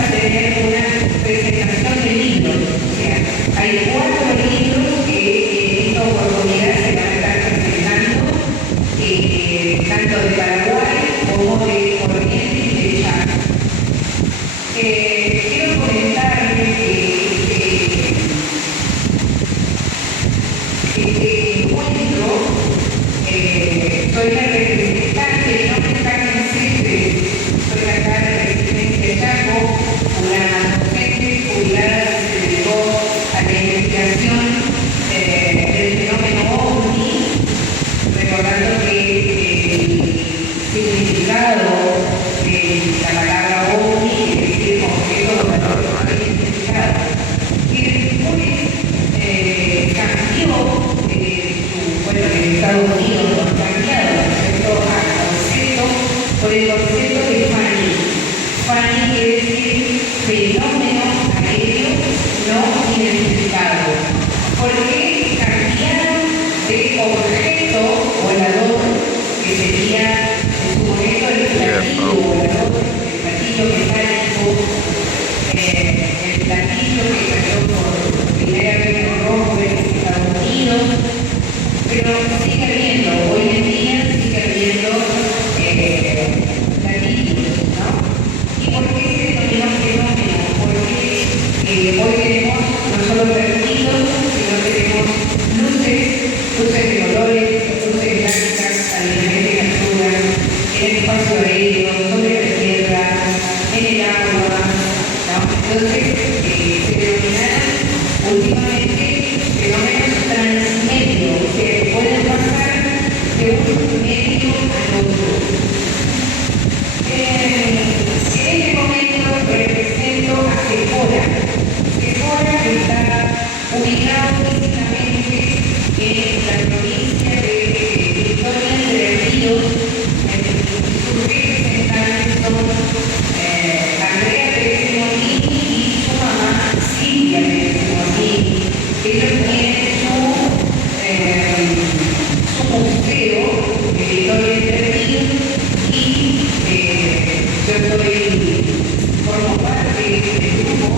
a tener una presentación de libros. O sea, hay 4 libros que en esta oportunidad se van a estar presentando, tanto de Paraguay como de Corrientes y de Chaco. Quiero comentarles que este encuentro, soy la representante, no me cáquense, soy acá la representante de Chaco, una docente jubilada que se dedicó a la investigación del fenómeno OVNI, recordando que el significado de la palabra OVNI es decir, objeto volador no identificado, y después cambió bueno, en Estados Unidos lo han cambiado respecto al concepto por el concepto de FANI. FANI quiere decir fenómeno aéreo no identificado. ¿Por qué cambiaron de objeto volador, que sería en su momento el platillo volador, el platillo metálico, el platillo que cayó por primera vez en Roswell, Estados Unidos? Pero sigue habiendo, hoy en día sigue habiendo platillos, ¿no? ¿Y por qué se denomina fenómeno? Porque hoy tenemos no solo platillos, sino tenemos luces de colores, luces blancas a diferentes alturas, en el espacio aéreo, sobre la tierra, en el agua, ¿no? Entonces se denominaron últimamente fenómenos transmedios, que pueden pasar de un medio al otro. En este momento represento a Sephora. Sephora está ubicado físicamente en la provincia de Victoria Entre Ríos. Sus representantes son Andrea Pérez Molini y su mamá Silvia Pérez Molini. Ellos tienen su museo de Victoria Entre Ríos y yo formo parte del grupo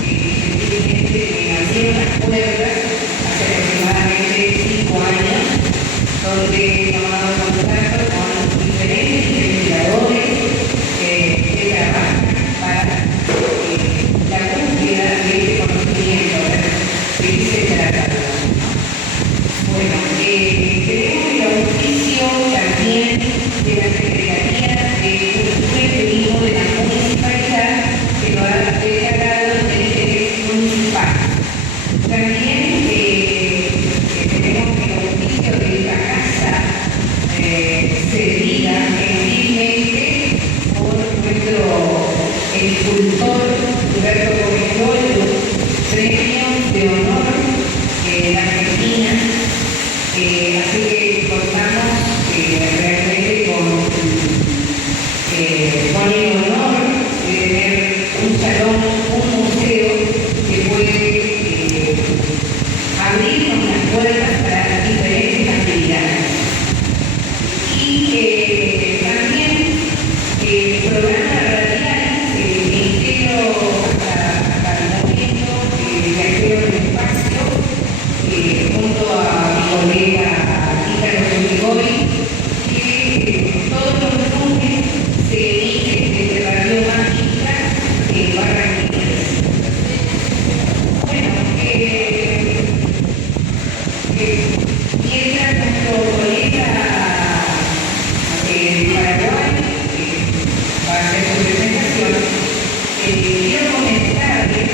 que científicamente me abrieron las puertas hace aproximadamente 5 años, donde he tomado contacto con diferentes investigadores que trabajan para la búsqueda de este conocimiento. ¿De qué se trata? Bueno, tenemos el auspicio también de la Secretaría de Cultura y Turismo de la Municipalidad, que lo ha declarado de interés municipal. También tenemos el auspicio de la casa cedida gentilmente por nuestro escultor Humberto Corriolo, premio de honor de Argentina. Así que contamos realmente con el honor de tener un salón, un museo que puede abrirnos las puertas para diferentes actividades. Y también el programa radial entero hasta el momento viajero del espacio, junto a mi colega Ícaro Soligoy, que todos los lunes se emite desde Radio Mágica en Barranquilla. Bueno, mientras nuestro colega Paraguay va a hacer su presentación, quiero comentarles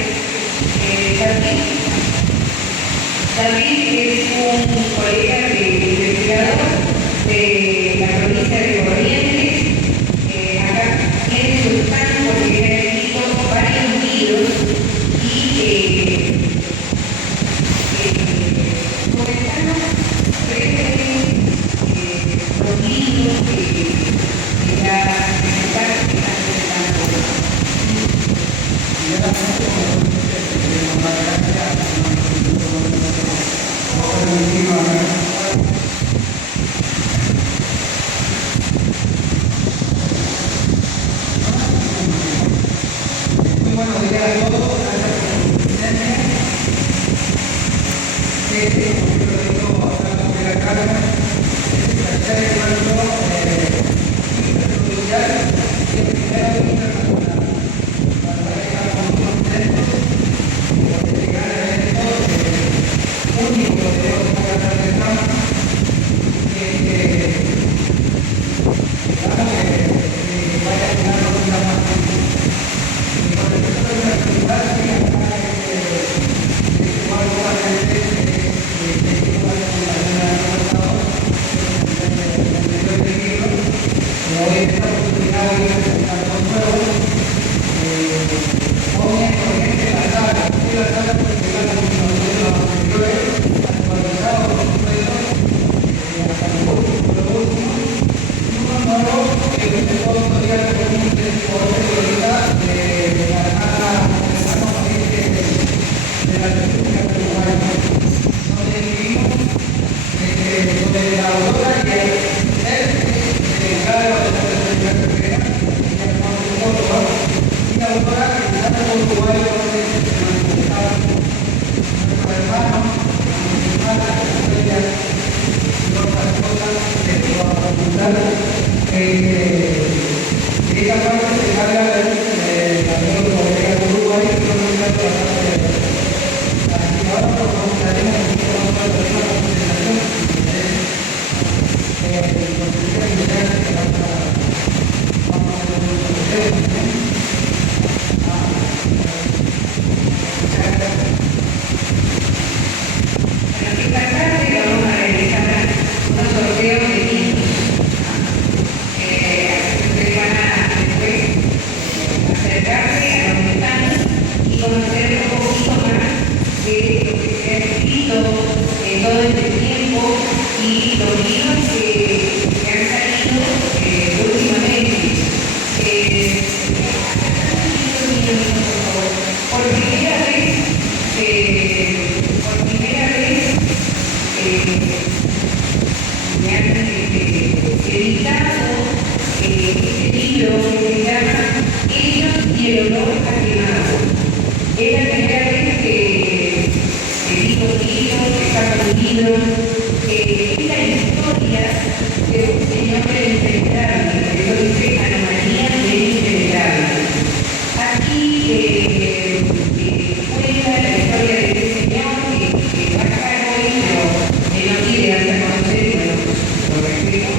David es un colega investigador de la provincia de Corrientes. Acá tiene su stand porque ha escrito varios libros y comentanos brevemente los libros que ya está presentando. buenos días a todos, gracias por su presencia. Como yo lo digo acá con la carga, es el tercer encuentro interprovincial y el primero internacional. La verdad que estamos muy contentos por este gran evento único de esta casa de campo. Esperamos que vaya a quedar los días más tiempo. Y con el resto de la actividad, hoy en esta oportunidad voy a presentar dos nuevos. Hoy es corriente la sala, y la sala porque la continuación de los anteriores, actualizados por supuesto, hasta lo último. Y uno nuevo que usted todavía lo conoce por seguridad de la sala de la República de Uruguay, donde vivimos, donde la autora que es delegada de la República de Uruguay, y la autora que está en Uruguay, donde está nuestro hermano, nuestra hermana, y otras cosas que se van a preguntar. De esta parte se carga la República de Uruguay, y no se carga la parte de ahora preguntaremos un poco más de la presentación Esta tarde vamos a realizar unos sorteos de niños. Ustedes van a después acercarse a los que están y conocer un poquito más de lo que se ha escrito en todo este tiempo y los libros que han salido últimamente. Por primera vez me han editado este libro que se llama Ellos y el olor a quemado. Es la primera vez que edito un libro, que saco un libro. Es la historia de un señor impenetrable, que lo dice Anomalía del Impenetrable. Aquí cuenta la historia de este señor que va a estar hoy, pero no quiere darse a conocer, bueno, lo respeto.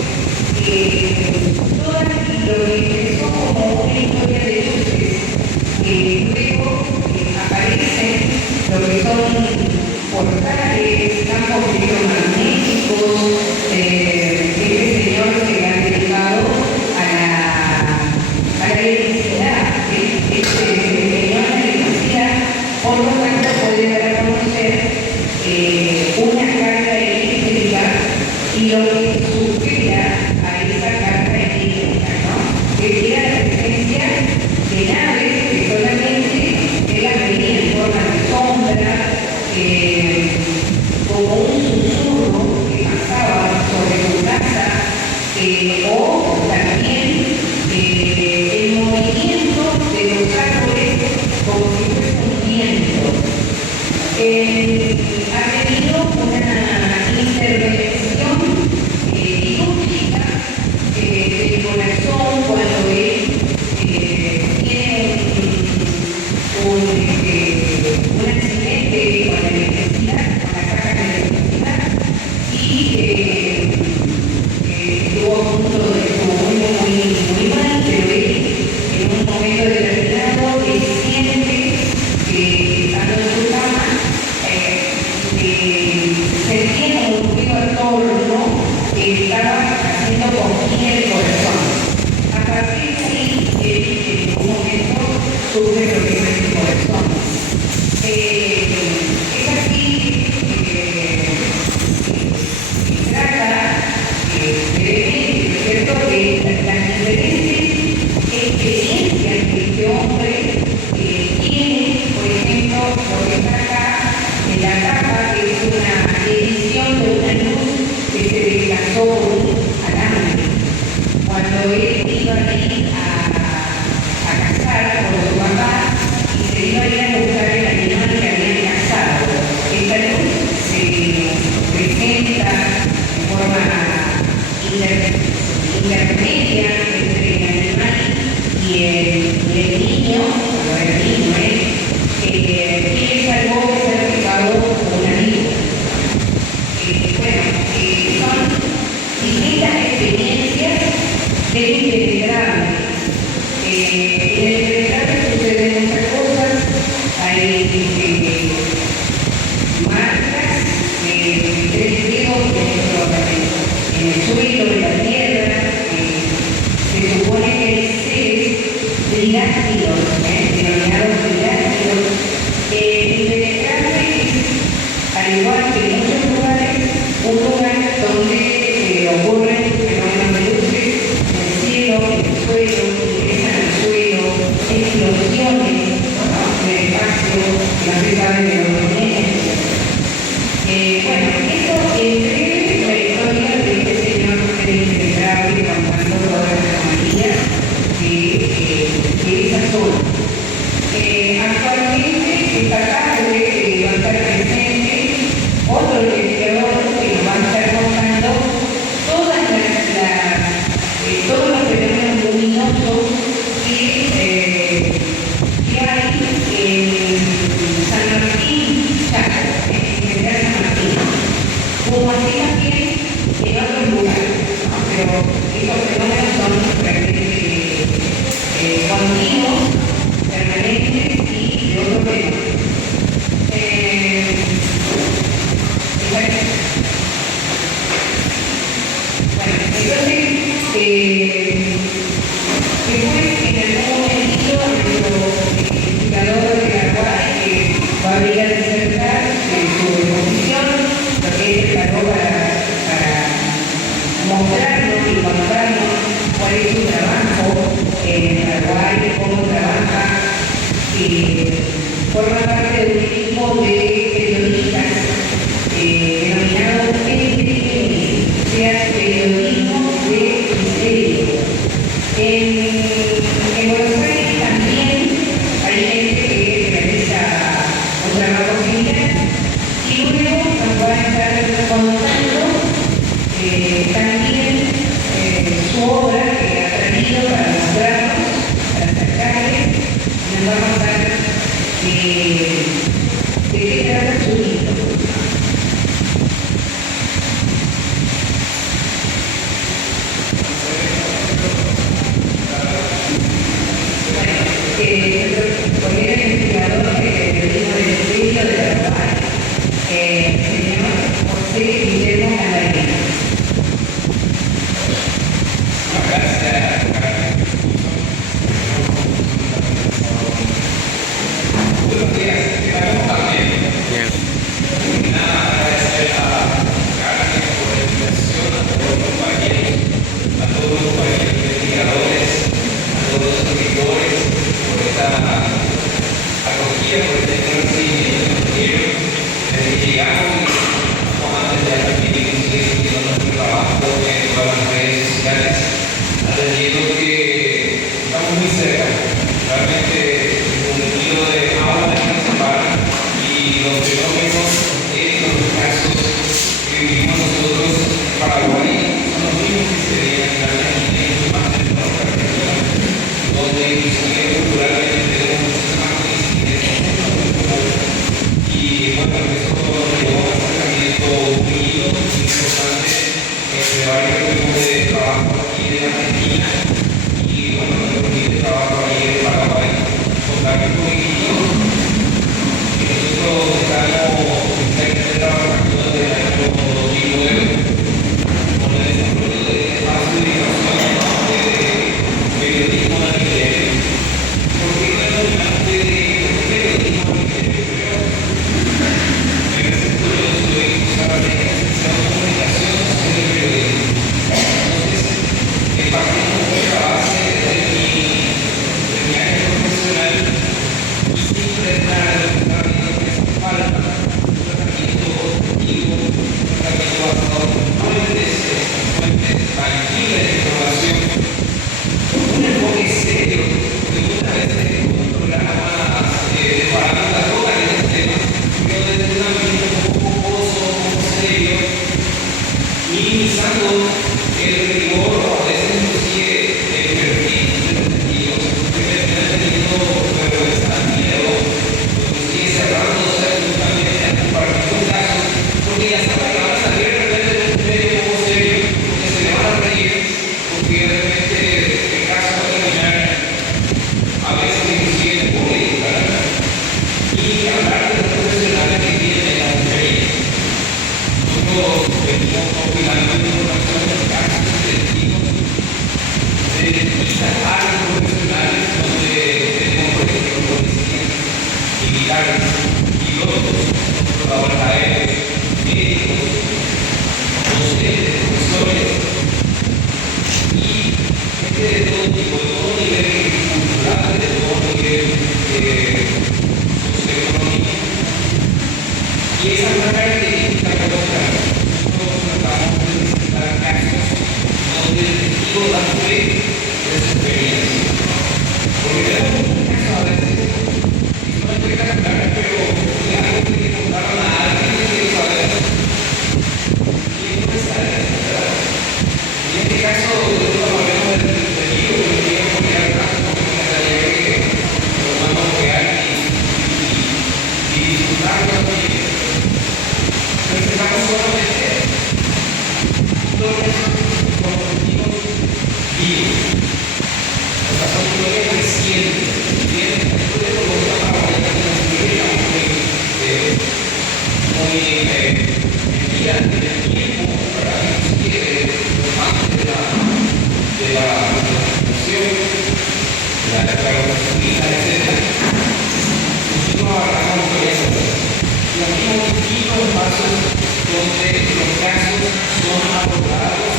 Todo lo que empezó como una historia de luces, luego aparecen lo que son portales, campos electromagnéticos. Este señor se ha dedicado a la electricidad. Este señor la electricidad, por lo tanto, puede dar a conocer una carga eléctrica y lo que supera a esa carga eléctrica, ¿no? Que era la presencia de naves que solamente él veía en forma de sombra, como un susurro que pasaba sobre su casa, o también el movimiento de los árboles como si fuese un viento. Ha tenido una intervención quirúrgica del corazón cuando él tiene un accidente con la electricidad, con la carga de electricidad, y estuvo a punto de muy mal, pero él en un momento determinado él siente que estando en su cama sentía como un ruido al torno que estaba haciendo cosquillas el corazón. A partir de ahí, él en un momento sufre problemas del corazón. Es así que trata brevemente, ¿cierto?, de las diferentes experiencias que este hombre tiene. Por ejemplo, lo que está acá en la tapa, que es una edición de una luz que se desplazó por un alambre. Cuando él iba a ir a cazar con su papá, se sabe de dónde viene. Bueno, esto es la historia de este señor Félix Grave contando todas las anomalías de esa zona. Actualmente está a cargo de va a estar presente otro investigador que nos va a estar contando todos los fenómenos luminosos que hay en San Martín, Chaco, en General San Martín, como así también en otros lugares, ¿no? Pero estos fenómenos son realmente continuos, permanentes y de otro tema. Bueno, entonces, después en algún momentito nuestro investigador de Paraguay va a venir a disertar su exposición, lo que él preparó para mostrarnos y contarnos cuál es su trabajo en Paraguay, cómo trabaja, forma parte de un equipo de periodistas denominado PPM, o sea, periodismo de misterio. En Buenos Aires también hay gente que realiza un trabajo similar y luego nos va a estar contando también su obra que ha traído para mostrarnos, para acercarles, nos va a contar de qué trata su libro. Porque era el investigador de periodismo del estudio de Paraguay, el señor José Guillermo Candarini. Gracias. Buenos días, estamos también. Nada, agradecer a Carmen por la invitación, a todos los compañeros, a todos los compañeros investigadores, a todos los escritores, por esta acogida, por este recibimiento que quiero. Desde que llegamos, vamos a tener también iniciando nuestro trabajo en todas las redes sociales, atendiendo que estamos muy cerca, realmente un kilo de agua que nos separa y los fenómenos, los casos que vivimos nosotros en Paraguay son los mismos que se ven en la Argentina y más en la Argentina, donde inclusive culturalmente tenemos muchas más coincidencias y bueno, eso nos llevó a un acercamiento unido, importante entre varios grupos de trabajo aquí de Argentina y bueno, nuestro grupo de trabajo aquí de Paraguay. Contarles un poquitito que nosotros estamos trabajando desde el año 2009 con el desarrollo de este espacio de divulgación de periodismo de misterio. ¿Por qué no denominante de periodismo de misterio? En ese sentido yo soy solamente licenciado en comunicación social y periodismo. Entonces, partimos de la base de mi área profesional y siempre estar tratando que hace falta un tratamiento objetivo, un tratamiento basado en fuentes tangibles de información, un enfoque serio, que muchas veces en un programa de farándula tocan estos temas, pero desde un ambiente un poco jocoso, un poco serio, minimizando el rigor o a veces inclusive el perfil de los testigos, que terminan teniendo vergüenza, miedo, inclusive cerrándose absolutamente a compartir un caso, porque ya saben que van a salir de repente de un medio un poco serio, que se le van a reír, porque de repente el caso va a terminar a veces inclusive en público, ¿verdad? Y hablar de los profesionales que tienen la experiencia. Nosotros venimos compilando información de los casos de testigos de distintas áreas profesionales donde tenemos, por ejemplo, policías, militares, pilotos, controladores aéreos, médicos, docentes, profesores y gente de todo tipo, de todo nivel cultural, de todo nivel socioeconómico. Y esa es una característica que nosotros tratamos de presentar casos donde el testigo da fe de su experiencia. Porque tenemos muchos casos a veces, y no estoy tan claro, pero es algo que contaron a alguien que quiere saber. Y es necesario, ¿verdad? Y en este caso, nosotros hablamos del libro que nos llega a poner al caso, porque me gustaría que lo podamos crear y disfrutarlo también. Presentamos solamente historias con motivos vivos. O sea, son historias recientes. Bien, esto de lo que está para la historia muy metida en el tiempo, para inclusive antes de la revolución, la revolución, etc. Nosotros agarramos eso. Y aquí hay distintos pasos donde los casos son abordados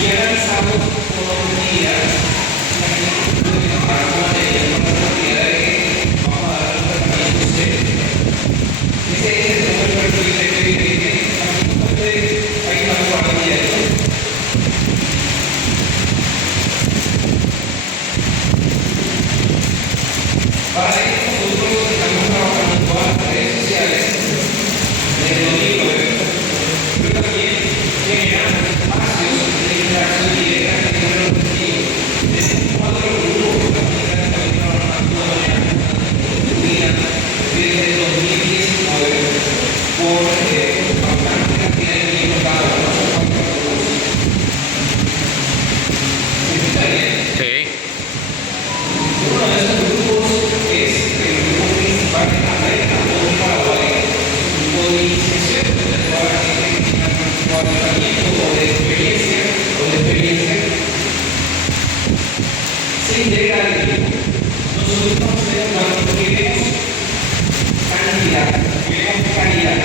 y analizados con oportunidad. Y aquí podemos hablar de la oportunidad de que vamos a dar un tratamiento serio. Ese es el perfil de que ahí estamos guardando ya esto. Para esto nosotros estamos trabajando en todas las redes sociales, desde el domingo, pero también generando espacios de interacción directa entre los testigos. Tenemos 4 grupos que también trabajando de manera desde el 2019 por bastante cantidad de libros cada uno. ¿Se escucha bien? Sí. Uno de esos grupos es el grupo principal de la red de Paraguay, un grupo de iniciación donde toda la gente que tiene algún tipo de tratamiento o de experiencia se integra al grupo. Nosotros cuando queremos cantidad, queremos calidad.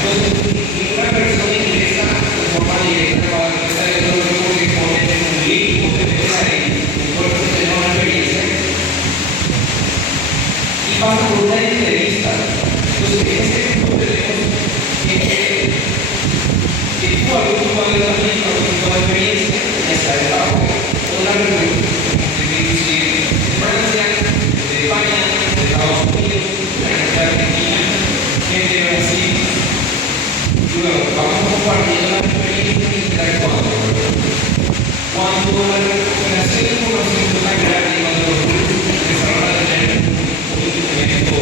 Entonces, ninguna persona ingresa de forma directa para ingresar en otro grupo que pone un link o te metes ahí, porque tenemos una experiencia. Y pasa por una entrevista. Entonces, en ese grupo tenemos que tú algún tipo de tratamiento, algún tipo de experiencia, ya está de trabajo. Una reunión de Francia, de España, de Estados Unidos, de Argentina, gente de Brasil. Luego, vamos compartiendo la experiencia y interactuando. Cuando la recuperación de información fue tan grande, cuando los grupos empezaron a tener un incremento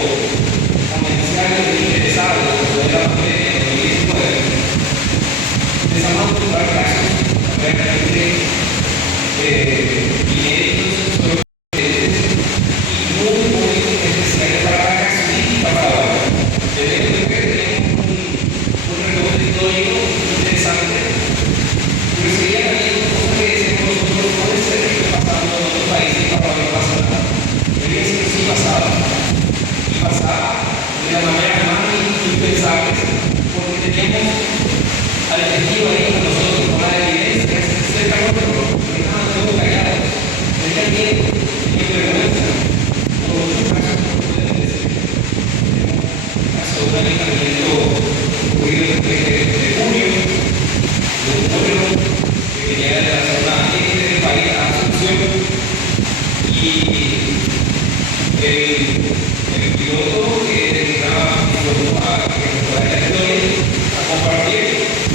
comercial interesado después de la pandemia de 2019, empezamos a encontrar casos realmente inéditos sobre y muy especiales para la casuística para ahora. Tenemos un repositorio interesante, pero sería también cosas que decimos nosotros, no puede ser que esté pasando en otros países para no pasa nada. Debería ser que sí pasaba. Y pasaba de la manera más impensable, porque teníamos al testigo ahí con nosotros, con la evidencia, cerca de nosotros, pero estaban todos callados, tenían miedo, tenían vergüenza. Por muchos casos no pueden decir. Un caso de un ayuntamiento ocurrido en el 3 de junio, de un pueblo que venía de la zona este del país a Asunción, y el piloto que estaba a recuperar la historia, a compartir,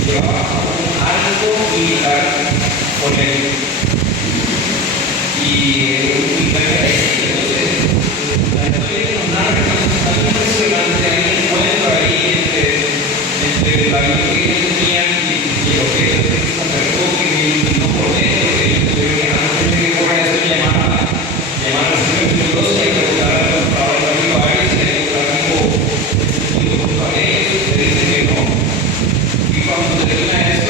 llevaba un alto militar con él. Y un militar que era así. Entonces, la historia que nos narra es algo impresionante. Hay un encuentro ahí entre la vida que ellos tenían y lo que se acercó, que no por dentro, que ellos tuvieron que antes de que corra eso llamar a la sección peligrosa y preguntar a los trabajadores de los barrios si hay un tráfico de sentido junto a ellos, y te dicen que no. Y cuando termina eso,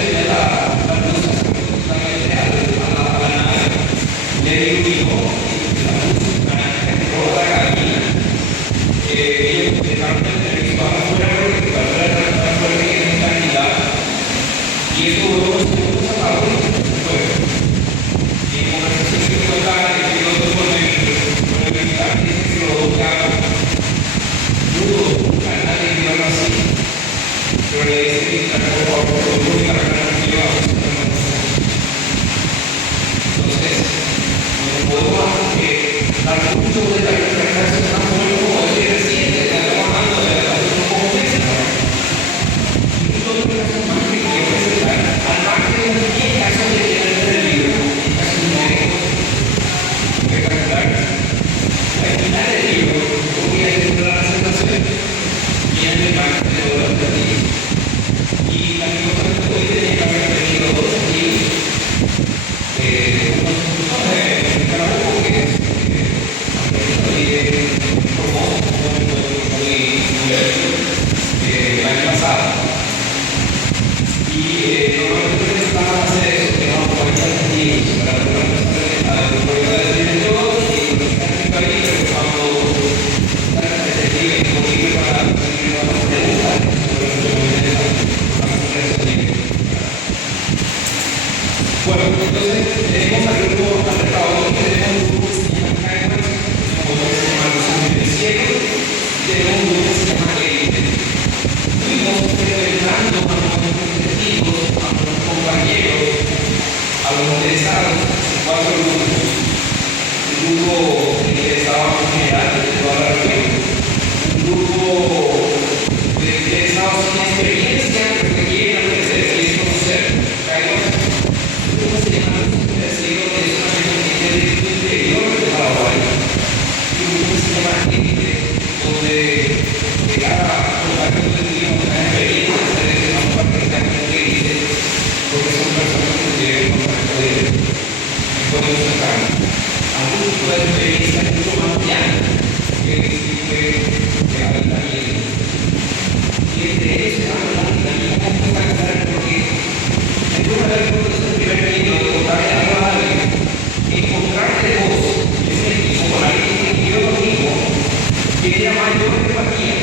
quería mayor empatía,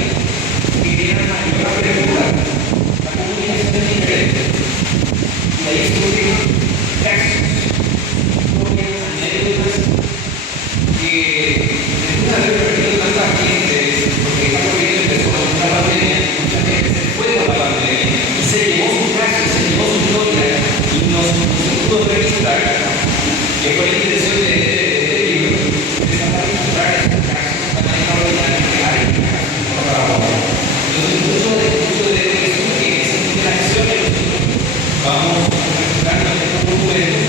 quería mayor apertura, la comunicación es diferente. Y ahí surgen casos, historias, anécdotas, que después de haber perdido tanta gente, porque esta corriente empezó con una pandemia, mucha gente se fue con la pandemia y se llevó su caso, se llevó su historia y nos pudo revisar, que fue la intención de este libro, de sacar estos casos tan extraordinarios que hay por ahora. Entonces, mucho de eso que esa interacción de nosotros vamos registrando en estos documentos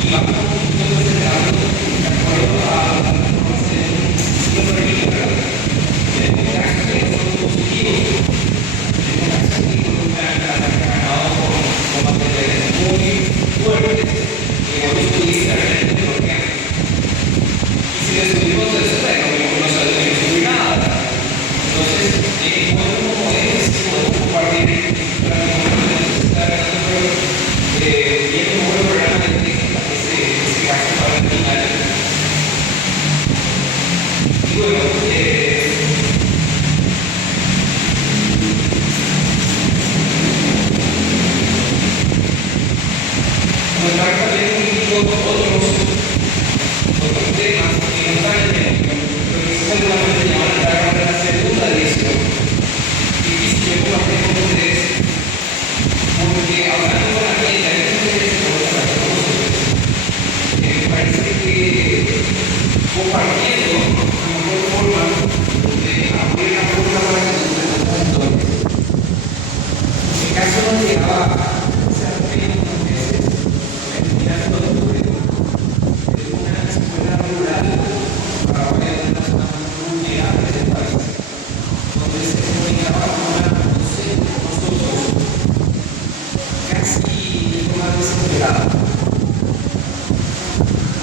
y vamos nosotros generando de acuerdo a la información que nos permite, ¿verdad? Tenemos casos que son positivos, tenemos casos que han ganado con materiales muy fuertes que hemos utilizado realmente bloqueando. Y si le subimos el terreno, no sabemos subir nada. Entonces, podemos como este, podemos compartir la información que se está ganando, viendo un buen programa de ese caso para el final. Y bueno, comentar también un poquito otros temas que no están en el libro, pero que seguramente llaman a la segunda edición. Y quisiera compartir con ustedes, porque hablando con la gente, hay muchas veces que me parece que compartiendo la mejor forma de abrir la puerta para que se nos historias. En mi caso no llegaba a ser pequeño unos meses, terminando de octubre, de una escuela rural para varias de las zonas muy vulnerables del país, donde se comunicaba con una docente con nosotros casi de forma desesperada.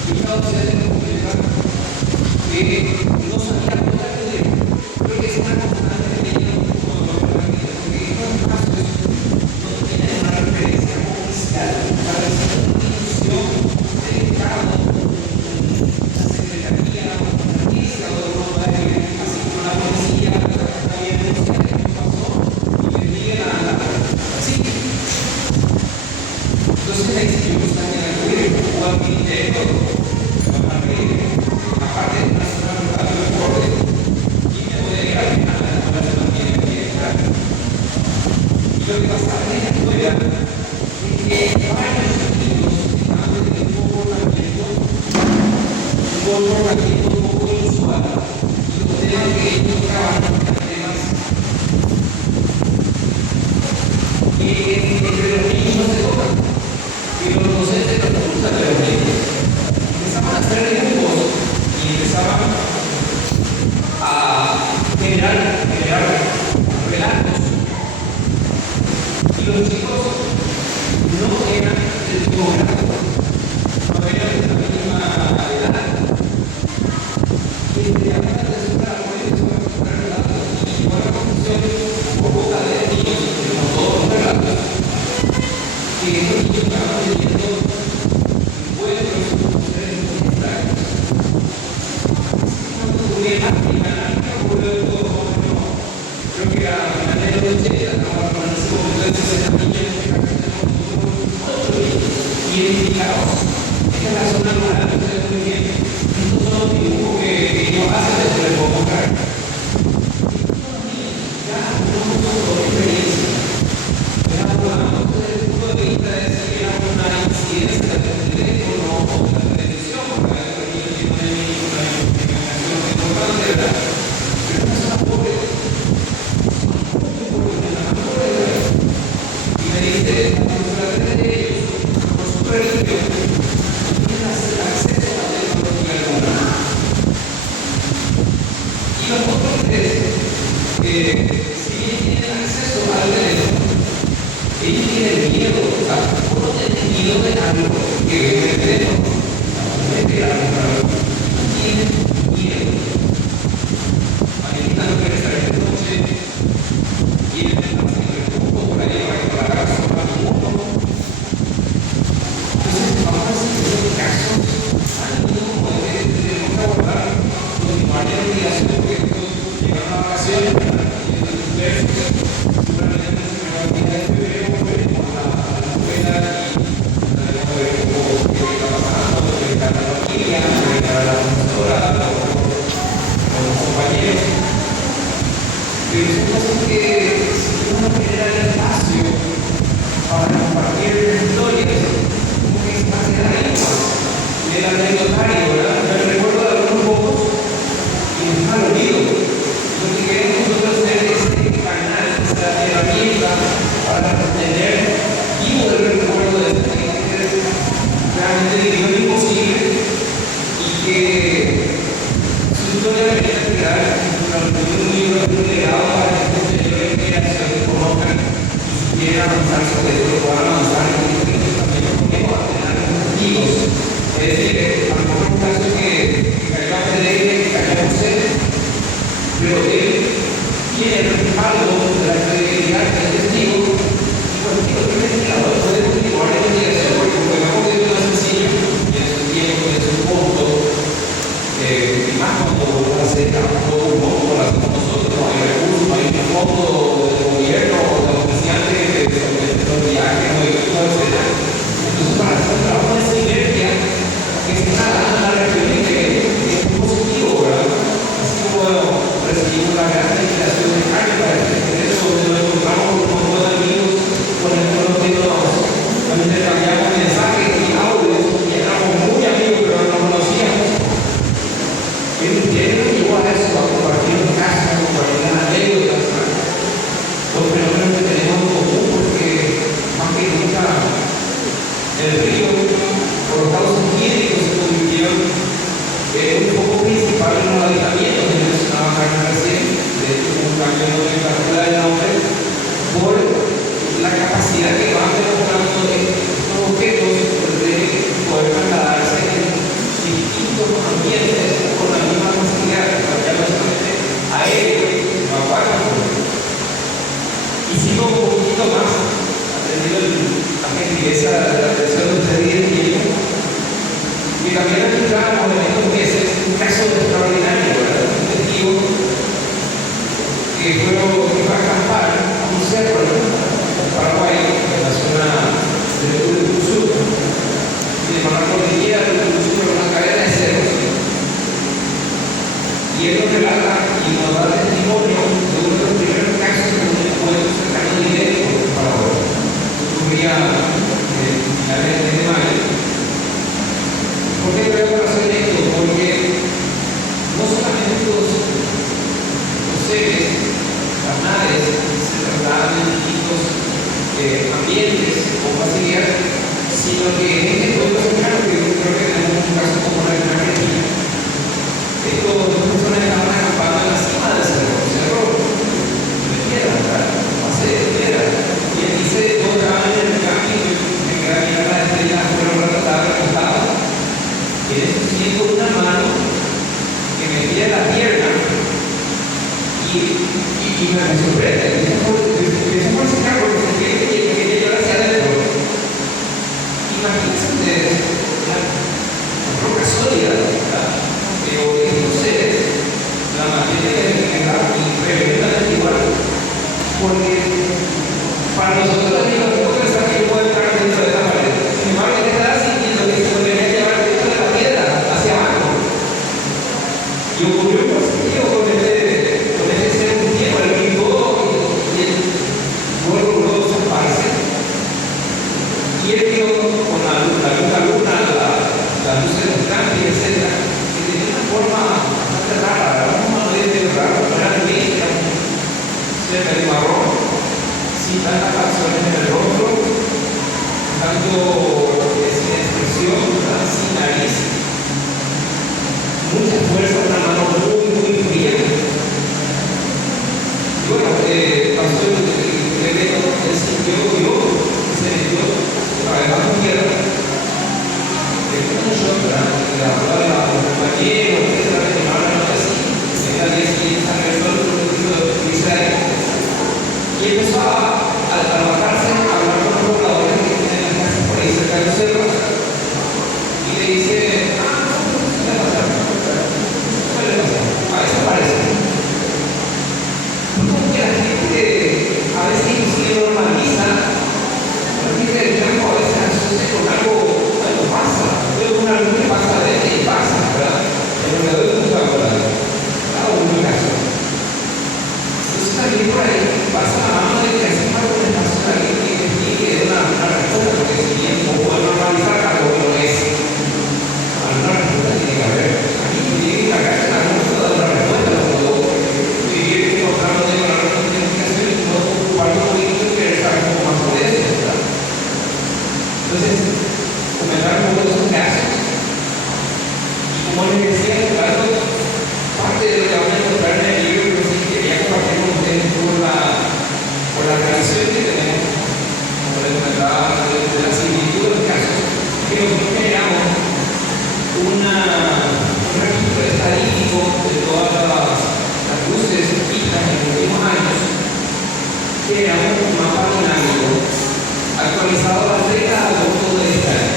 Y una docente nos comunicaba que no sabía cómo acudir. Creo que es una constante que tenía un poco de dolor en la vida, porque en estos casos no tenían una referencia oficial para hacer una institución del Estado, una secretaría, una noticia o de un horario, así como la policía, también denuncia que esto pasó y que piden a la así. Entonces la institución está en el gobierno o al ministerio, aparte de una zona rural de deporte, y me voy a ir al final de la escuela también en el entrar. Y lo que pasaba en la escuela es que varios niños estaban teniendo un comportamiento un poco inusual. Y los temas que ellos tocaban eran temas que entre los niños no se tocan, pero los docentes no les gustan de los niños. Empezaban a hacer dibujos y empezaban a generar relatos. Y los chicos no eran del mismo grado, no eran de la misma edad. Y entre hablar de su grado, ellos se van a encontrar relatos. Y llegó a la conclusión, por boca de niños, como todos los relatos, que estos niños estaban teniendo encuentros con seres muy extraños. Cuando tuve la dinámica ocurrió de todo, bueno, creo que a finales de los 80, estamos hablando en ese momento de 60 niños, identificados. Esta es la zona rural, ustedes muy bien. Estos son los dibujos que ellos hacen desde el Boca. Ya no son experiencia. Pero hablamos desde el punto de vista de si era una incidencia del teléfono o de la televisión, porque hay niños que no hay ninguna información importante, ¿verdad? Pero no son pobres. Y me dice, la profesora de ellos, por su religión, no tienen acceso a la tecnología alguna. Y los otros tres, si bien tienen acceso al teléfono, ellos tienen miedo, o sea, uno tiene miedo de algo que ve en el teléfono, no es que algo raro, tienen miedo. Mañana no quiere salir de noche, quieren estar haciendo el grupo por ahí, para la casa, para el mundo. Entonces, vamos a hacer esos casos, han ido como tenemos que abordar, continuar la investigación, porque esto lleva pero son cosas que si uno genera el espacio para compartir historias, como que es más de la lengua, del anecdotario, ¿verdad? Me recuerdo de algunos pocos y nos han olvido. Lo que queremos nosotros hacer es este canal, esta herramienta para tener vivo el recuerdo de esta gente que realmente vivió lo imposible y que su historia debería quedar durante un libro legado para que los posteriores generaciones conozcan y quieran avanzar sobre esto, puedan avanzar en el camino también porque van a tener testigos. Es decir, a lo mejor un caso que cayó a Federico, que cayó a José, pero él tiene el respaldo de la credibilidad del testigo. Bueno, el investigador puede continuar la investigación porque podemos ver más sencillo y en su tiempo, en su punto, y más cuando hace campo uno, como lo hacemos nosotros, no hay recursos, no hay un fondo del gobierno o de oficiantes de los viajes, no hay equipo, etc. Entonces, para hacer un trabajo de sinergia, que se está dando la región que es muy positivo, ¿verdad? Así como recibimos la gran felicitación de Jaime para eso nos encontramos con un montón de amigos con el que nos intercambiamos mensajes y audios y éramos muy amigos pero no nos conocíamos. Y él nos llevó a eso, a compartir los casos, a compartir las anécdotas, los fenómenos que tenemos en común, porque más que nunca el río, por los causas hídricos, se convirtió un foco principal en los avistamientos que mencionaba Carmen recién, de hecho un cambio de nomenclatura del nombre, por la capacidad que van demostrando estos objetos de poder trasladarse en distintos ambientes con la misma facilidad, ya no solamente aéreo, acuático. Y sigo un poquito más, atendido la gentileza de la atención de ustedes y tiempo, que también encontramos en estos meses un caso extraordinario, ¿verdad? Un testigo que fue a acampar a un cerro en Paraguay, en la zona del Uruguay, de la cordillera del Uruguay, una cadena de cerros. Y él nos relata y nos da testimonio de uno de los primeros casos que un encuentro cercano directo en Paraguay. Ocurría en finales de mayo. ¿Por qué voy a hacer esto? Porque no solamente los seres, las naves, se trasladan en distintos ambientes con facilidad, sino que en este pueblo cercano, que yo creo que tenemos un caso como la de Argentina, estos personas estaban acampando en la cima del cerro de piedra, ¿verdad? Base de piedra. Y él dice, todos estaban en el camping, me queda mirar las estrellas, fueron retratadas, recostadas. Y en eso siento una mano que me tira la pierna y me sorprende. Empiezo por sacar porque sentí que quería llorar hacia adentro. Imagínense ustedes la roca sólida, ¿verdad? Pero estos seres, la materia era tremendamente igual. Porque para nosotros es lógico pensar que puede entrar dentro de la pared. Sin embargo, en esta edad sintiendo que se podría llevar dentro de la piedra hacia abajo. Y ocurrió un positivo con este ser un tiempo, el vivo y el vuelo salir por ahí, pasa la mano de que hace una contestación a alguien que explique una respuesta, porque si bien no puedo normalizar algo que no es, alguna respuesta tiene que haber. Aquí me tiene que cagar en algún momento de una respuesta, no puedo vivir encontrando de una comunicación y no ocupar un poquito y querer saber un poco más sobre eso, ¿verdad? Entonces, comentar un poco de esos casos. Y como les decía, claro, parte de lo que vamos a encontrar en el libro, pero sí quería compartir con ustedes por la tradición que tenemos, como les comentaba, de la similitud de los casos, que nosotros generamos un registro estadístico de todas las luces vistas en los últimos años, que era un mapa dinámico actualizado al 30 de agosto de este año.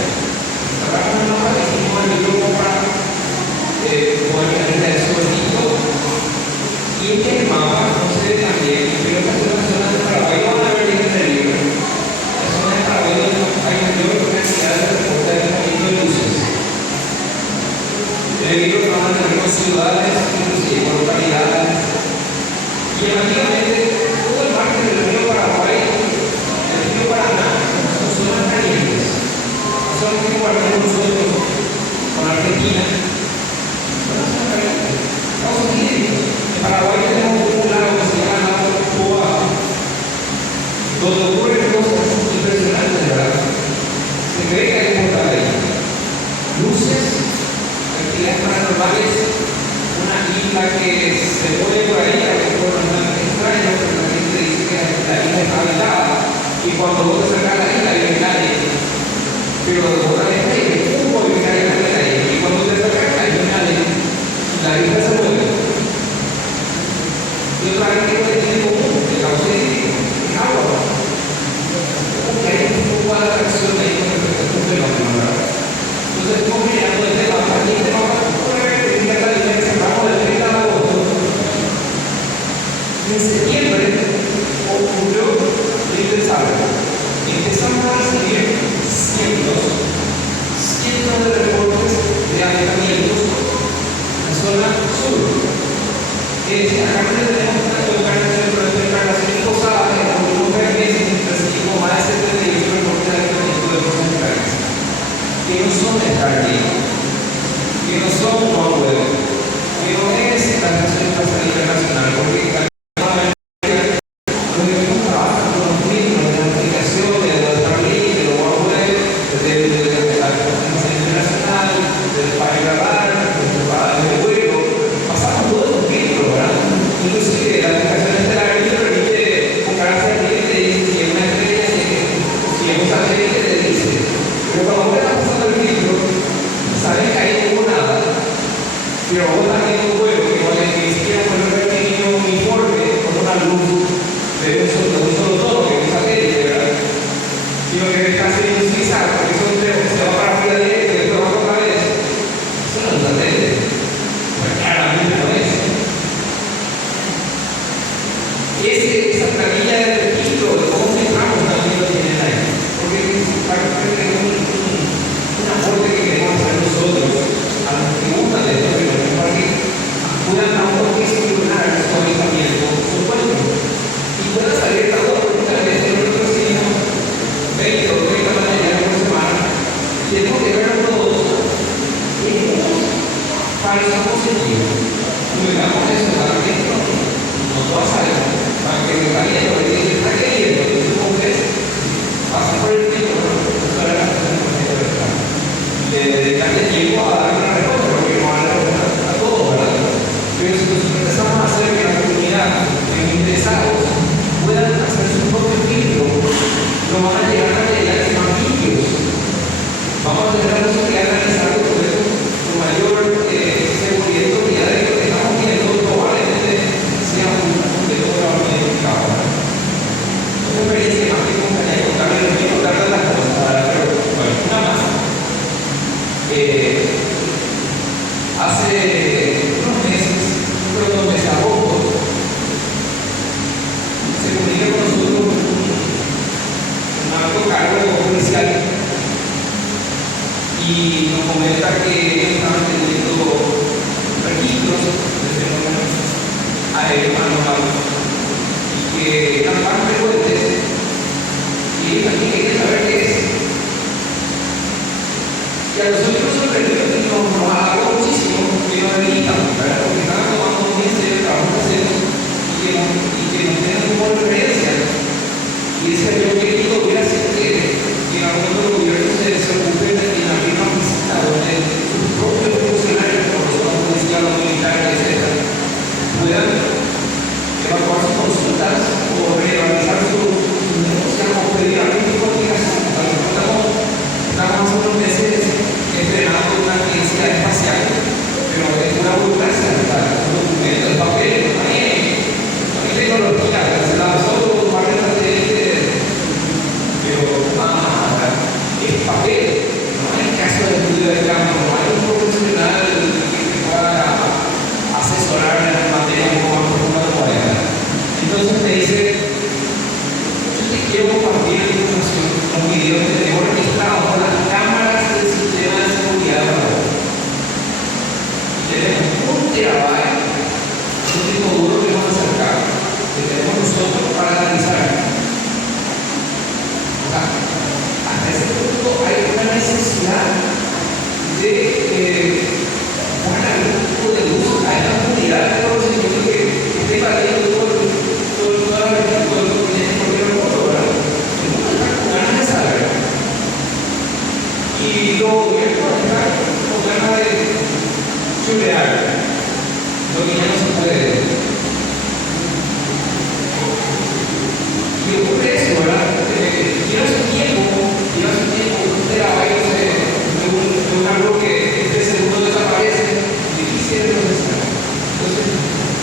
Sacamos el mapa que hicimos en el libro para poder tener el suelito. Y este mapa no se ve también, pero esta es una zona de Paraguay, van a ver en el libro. La zona de Paraguay donde hay mayor cantidad de comportamiento de luces. En el libro van a tener ciudades, inclusive por localidades. Y efectivamente, todo el margen del río Paraguay, el río Paraná, son zonas calientes. Son que compartimos nosotros con Argentina. Estados Unidos. En Paraguay tenemos un lago que se llama Lago Poa, donde ocurren cosas impresionantes, ¿verdad? Se cree que hay un portal ahí. Luces, actividades paranormales, una isla que se pone por ahí, que es bastante extraño, porque la gente dice que la isla está habitada, y cuando vos te acercas a la isla, hay nadie. Pero vos la ves ahí, es un movimiento que hay en la isla, y cuando te acercas, hay nadie. La isla se mueve. Y otra vez que tiene común, el cauce es agua. Porque hay un poco de atracción ahí con respecto a este fenómeno, ¿verdad? Entonces, como mirando este mapa, y este mapa, que indica la diferencia, vamos del 30 de agosto. En septiembre ocurrió lo impensable. Empezamos a recibir cientos de reportes de alejamientos en la zona sur. Acá no tenemos una organización, pero esta encarnación posada, en los últimos 3 meses recibimos más de 78 reportes de alejamiento de porcentajes, que no son Starlink, que no son OneWeb, que no es la Nación Espacial Internacional, porque pero vos también un vuelo que con el que ni siquiera puede ver pequeño uniforme con una luz de un solo tono, que es un satélite, ¿verdad? Sino que está haciendo utilizar, porque eso se va para arriba directo y después va otra vez. Eso no es un satélite. Pues claramente no es. Esa planilla de registro de cómo entramos también lo tienen ahí. Porque es un aporte que queremos hacer nosotros a los que gustan de esto, para que puedan aún gestionar su avistamiento, su encuentro, y puedan salir cada uno. Muchas veces nosotros recibimos 20 o 30 materiales por semana y tenemos que verlos todos y muchos falsos positivos. Y digamos eso, para que no todas salen, para que el caliente, el que está queriendo, que tú compres, pasa por el tiempo, para la de dedicarle tiempo a dar una respuesta, porque no van a responder a todos, ¿verdad? Pero si nosotros empezamos a hacer que la comunidad, los interesados, puedan hacer su propio filtro, nos van a llegar a materiales más limpios. Vamos a tener la posibilidad de analizar todo eso con mayor seguridad y autoridad de que lo que estamos viendo probablemente sea un de todo lo identificado. Una experiencia más que compañía de contarle lo mismo, contarle las cosas, pero bueno, una más. Hace unos meses, creo que 2 meses, agosto, que eran más frecuentes y ellos también querían saber qué es. Y a nosotros nos sorprendió y nos halagó muchísimo que nos dedican, ¿verdad? Porque estaban tomando muy en serio el trabajo que hacemos y que nos tienen como referencia. Y decía yo que esto hubiera sido que en algún otro gobierno se ocupe en abrir una oficina donde sus propios funcionarios, como los policías, los militares, etc., puedan evacuar sus consultas o realizar sus negocios o pedir algún tipo de aplicación. Estamos hace unos meses estrenando una agencia espacial, pero es una burocracia, un documento de papel, hay tecnología, se lanzó un par de satélites, pero es papel, no hay caso de estudio de campo, no hay un profesional que pueda asesorar en materia un poco más profunda como esta. Entonces me dice, yo te quiero compartir la información, los videos que tenemos registrados con las cámaras del sistema de seguridad. Tenemos un terabyte, un disco duro que vamos a acercar, que tenemos nosotros para analizar. O sea, hasta ese punto hay una necesidad de poner algún tipo de luz a esta comunidad de conocimiento que esté invadiendo toda la región, todo el continente, porque no puedo, ¿verdad? El mundo está con ganas de saber. Y los gobiernos están con ganas de chulear lo que ya no se puede. Y ocurre eso, ¿verdad? Lleva su tiempo, un terabyte de un algo que este segundo desaparece, difícil de procesar. Entonces,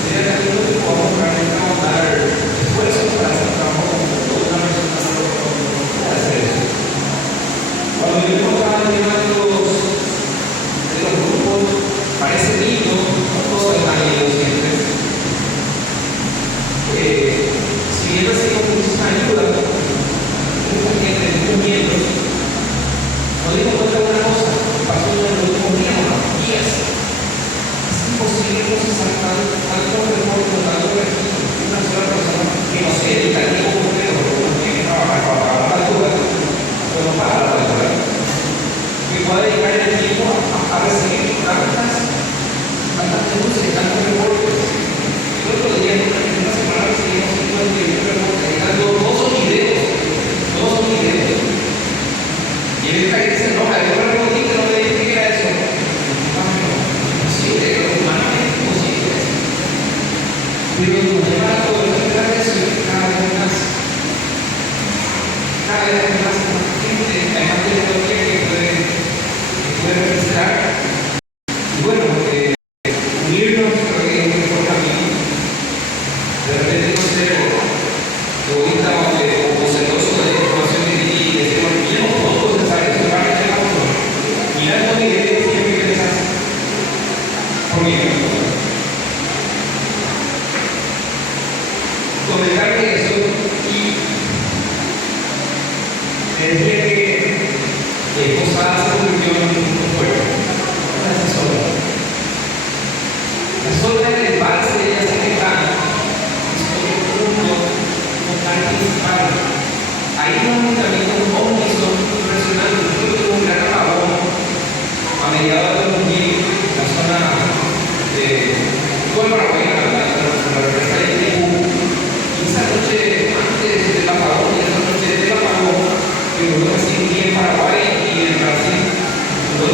sería también lo que podamos realmente dar esfuerzos para hacer trabajo con una persona que pueda hacer eso. Cuando yo encontraba el tema de los grupos, parece lindo, no todos están leídos siempre. Si bien recibimos muchísima ayuda, mucha gente, muchos miembros, nos dimos cuenta de una cosa que pasó en los últimos días, días. Es imposible procesar tanto reporte, tanto registro de una sola persona que no se dedica al tiempo completo, porque uno tiene que trabajar para pagar la ayuda, pero no para la ayuda. Que pueda dedicar el tiempo a recibir tantas denuncias, tantos reportes. El otro día, en una semana, recibimos 51 reportes, todos son videos. Y el día que dice, no, yo me respondí que no me dije que era eso. Imposible, humanamente imposible. Pero nos lleva a todo el de la presión cada vez más gente, hay más tecnología que puede registrar. Y bueno, unirnos creo que es un mejor camino. De repente no sé, egoísta o celoso de la información que tiene y decir, bueno, yo no puedo procesar eso, para que tenga uno. Mira estos videos y siempre pensás, ¿por qué? Comentar que eso y decía que Posada se convirtió en un punto fuerte. La sola. La sola en el embalse de ella se quejan. Es otro punto total principal. Hay un ayuntamiento omnisor impresionante. Yo tuve un gran apagón a mediados de 2000 en la zona de todo el Paraguay, la represa de Itibu. Y esa noche, antes del apagón, y esa noche del apagón, que duró casi un día en Paraguay y en Brasil, todo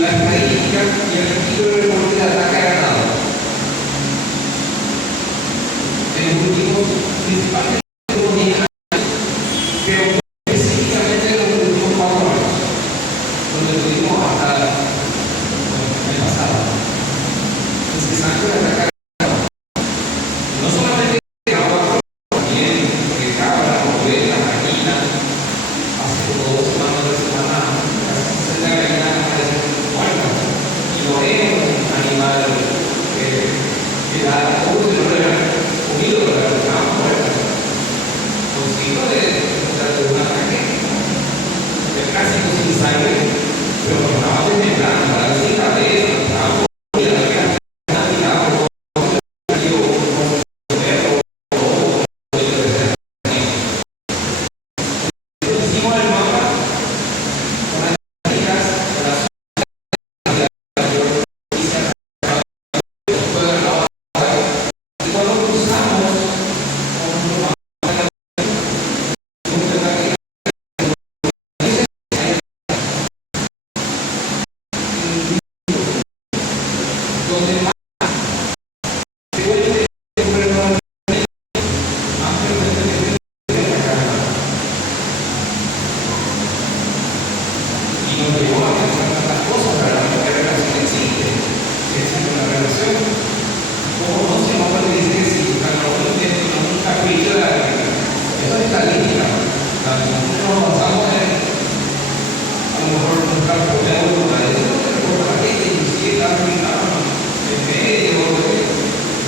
la estadística y el registro de reporte de ataque a ganado. En los últimos, principalmente en los 10 años, pero específicamente en los últimos 4 años, donde tuvimos hasta el pasado. Incesante de ataque a ganado. No solamente de agua, también de cabra, ovejas, gallinas, hace como 2 semanas, 3 semanas, casi 60 gallinas muertas. Y no es un animal que da todo de lo comido, pero estaba muerta. Consigo de un ataque casi sin sangre, pero que estaba desmembrando, para sin cabeza, estaba comida, que era tirado por hicimos el mapa con las técnicas de la y cuando cruzamos donde más se puede y nos llevó a pensar tantas cosas, ¿verdad? ¿Qué relación existe? Si existe una relación, ¿cómo no se nos puede decir que si cada uno tiene un capítulo de la Biblia? Eso es estadística. Nosotros nos basamos en, a lo mejor, nuestra propia voluntad. Eso es lo que reporta la gente, inclusive está aplicado en medio de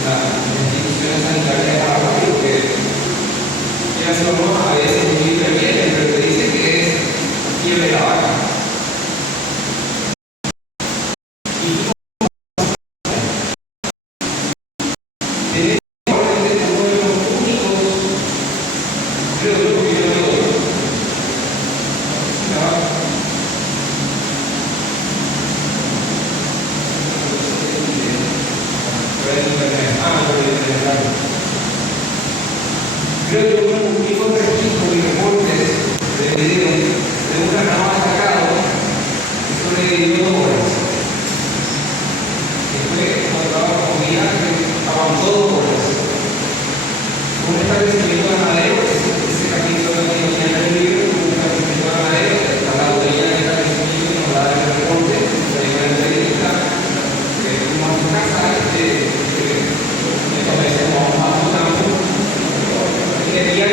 las instituciones sanitarias de Paraguay, que ya somos a veces muy previenen, pero te dice que es fiebre de la vaca. Creo que uno de los únicos registros y reportes de video de un ganado atacado que sobrevivió 2 horas. Después, cuando estaba la comida, aguantó 2 horas. Un establecimiento ganadero, ese capítulo de la mañana del libro, un establecimiento ganadero, está la huella del establecimiento y nos da el reporte, la diferente lista, como a su casa, estos meses vamos a su campo. Y el día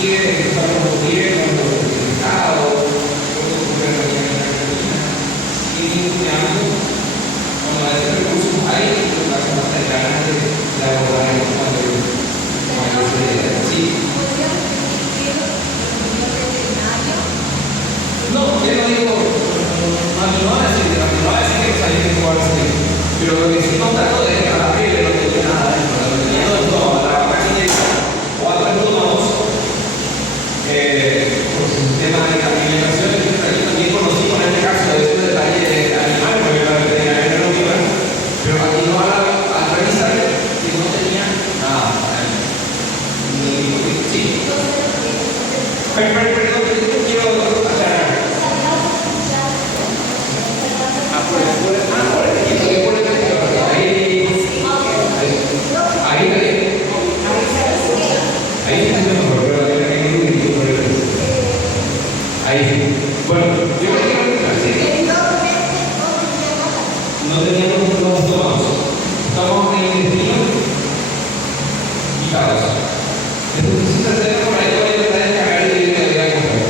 sigue usando los gobiernos, los estados, los gobiernos siguen estudiando cuando hay recursos hay, lo que hacen hasta ganas de abordar cuando sí. No, yo no digo, no va a decir que los hay que jugar así, pero lo que sí no trato de abrirle no tenía nada, no, la vaquilla o a algunos por su tema de alimentación, aquí también conocimos en el caso de estos detalles de animales, porque la veterinaria no iba, pero aquí no al revisar que no tenía nada. Sí. Perdón, quiero aclarar. Bueno, yo creo que no teníamos los tomados. Estamos en el destino y caos. Entonces, si se hace por ahí, voy a tratar de cagar y de ir a comprar.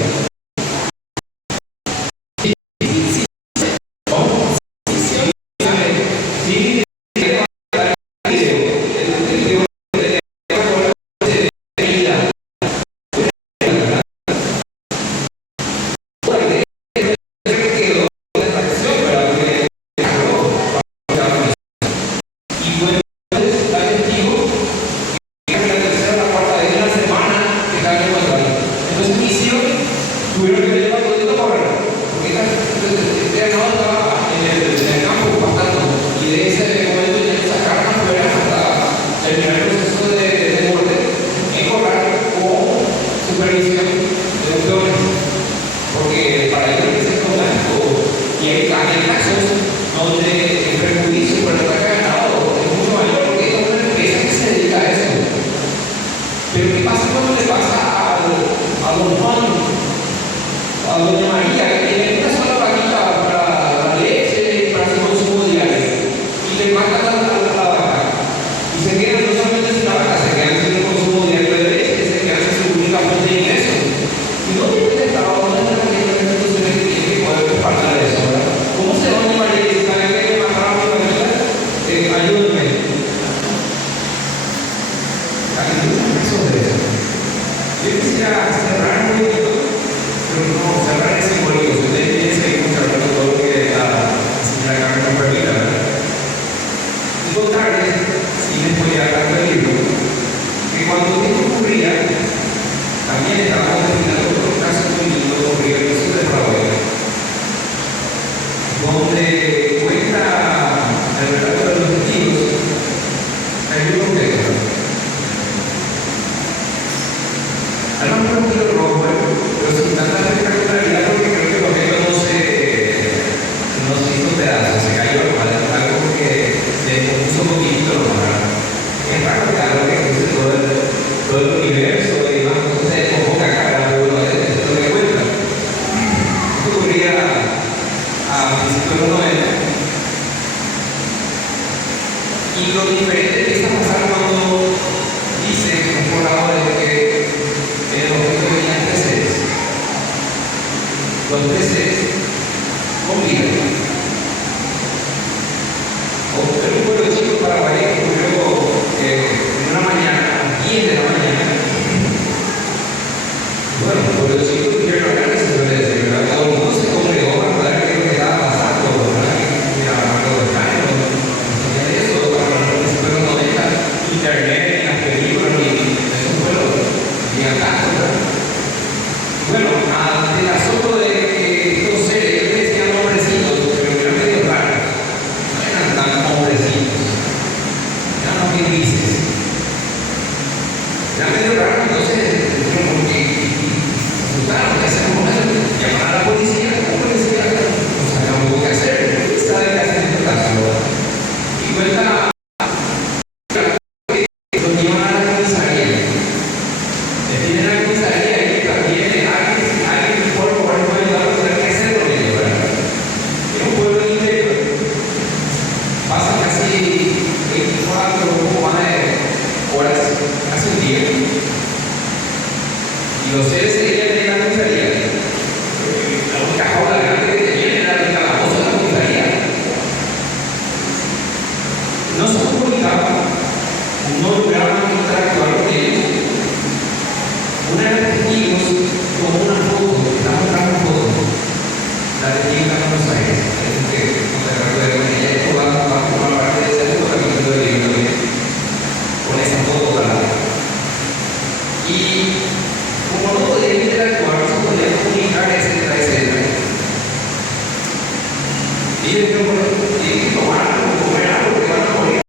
Tuvieron que llevar todo esto para porque este no estaba en el campo pasando y de ese momento ya que sacaron afuera hasta terminar el proceso de muerte en corral con supervisión de doctores porque para ellos es económico y hay casos donde el perjuicio por el ataque ganado es mucho mayor porque es una empresa que se dedica a eso. Pero ¿qué pasa cuando le pasa a don Juan, a doña María, que tiene una sola vaquita para la leche, para su consumo diario, y le matan la vaca? Y se quedan no solamente sin la vaca, se quedan sin el consumo diario de leche, se quedan sin su única fuente de ingresos. Y no tiene el Estado, no tiene las instituciones que tienen que poder respaldar eso, ¿verdad? ¿Cómo se va doña María y sabe que le mataron a mi vaquita? Ayúdenme. Yo quisiera cerrar un poquito, pero no cerrar ese simbólico. Si ustedes piensan que hemos hablado todo lo que la señora Carmen nos permita, ¿verdad? Y contarles, sin spoilear tanto el libro, que cuando esto ocurría, también estábamos terminando otro caso muy lindo ocurrido en el sur de Paraguay, donde cuenta el relato de los testigos, hay un contexto. Además, no es un rojo, pero sin tanta espectacularidad porque creo que el objeto no se hizo pedazos, se cayó algo que se compuso un poquito nomás. Es raro que existe todo el universo y demás, entonces se desconvoca cada uno de esto que cuenta. Esto ocurría a principios de los 90. Y lo diferente empieza a pasar cuando dicen los pobladores que el objeto venía en tres seres. Los tres seres conviven. En un pueblo chico paraguayo ocurrió en una mañana, a 10 de la mañana. Bueno, un pueblo chico tuvieron la gran necesidad de ¿verdad? Todo el mundo se congregó para poder ver lo que estaba pasando, ¿verdad? Mira, algo de España, no sabía de eso, para los pueblos 90, internet, y las películas, y esos pueblos, y acá, ¿verdad? Bueno, ante el asombro de que estos seres, ellos decían hombrecitos, pero eran medio raros, no eran tan hombrecitos, eran los que grises, eran medio raros, entonces, como que asustaron. los seres que vivían en la comisaría, la única jaula grande que tenían era el calabozo de la comisaría. No se comunicaban, no lograban interactuar con ellos. Una de las testigos tomó una foto, está mostrando una foto. La testigo está en Buenos Aires, es que no te recuerdo con ella, esto va a formar parte de ese segundo capítulo del libro también, con esa foto ojalá. Y como no podía interactuar, no se podía comunicar, etcétera, etcétera. Y ellos dijeron, bueno, tienen que tomar algo, comer algo, porque van a morir.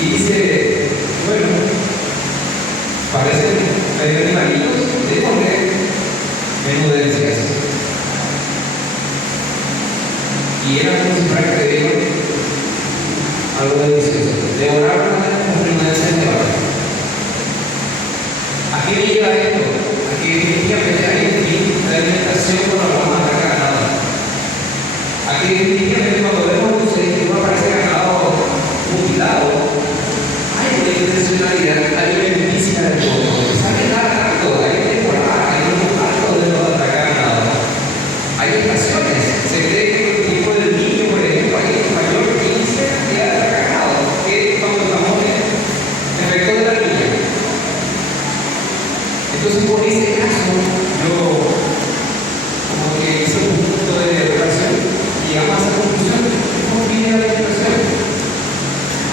Y dice, bueno, parecen medio animalitos de comer menudencias. Y era como si fuera que dieron algo delicioso. Devoraron las menudencias de vaca. ¿A qué me lleva esto? A que definitivamente hay un fin de alimentación cuando hablamos de ganado. A que definitivamente cuando vemos que uno aparece ganado mutilado, hay una intencionalidad, hay una medicina del fondo. ¿Saben nada tanto? Hay temporada, hay un impacto de los ganado. Hay estaciones. Se cree que el tipo del niño, por ejemplo, hay mayor índice de cantidad de ganado que cuando estamos en efecto de la niña. Entonces, por ese caso, yo como que hice un punto de relación y llegamos a esa conclusión. ¿Cómo viene la alimentación?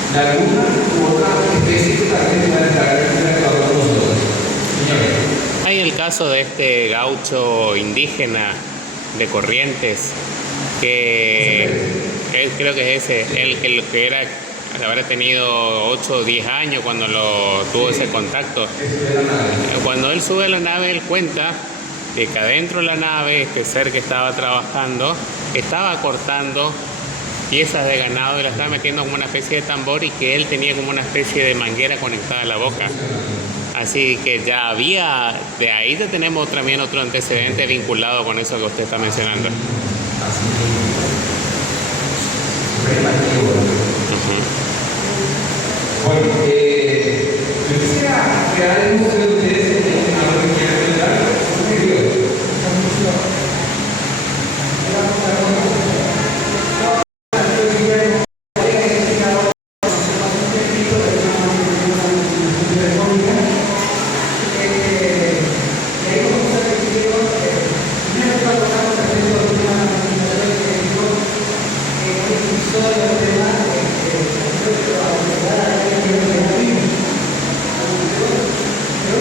De alguna u otra especie que también va a estar interactuando con nosotros. Señores. Hay el caso de este gaucho indígena de Corrientes, que él, creo que es ese, él que era, habrá tenido 8 o 10 años cuando tuvo ese contacto. Cuando él sube a la nave, él cuenta de que adentro de la nave, este ser que estaba trabajando, estaba cortando piezas de ganado y la estaba metiendo como una especie de tambor, y que él tenía como una especie de manguera conectada a la boca. Así que ya había, de ahí ya tenemos también otro antecedente vinculado con eso que usted está mencionando. Bueno, yo quisiera crear el museo de ustedes en algo que quieran comentar. Un periodo. Pero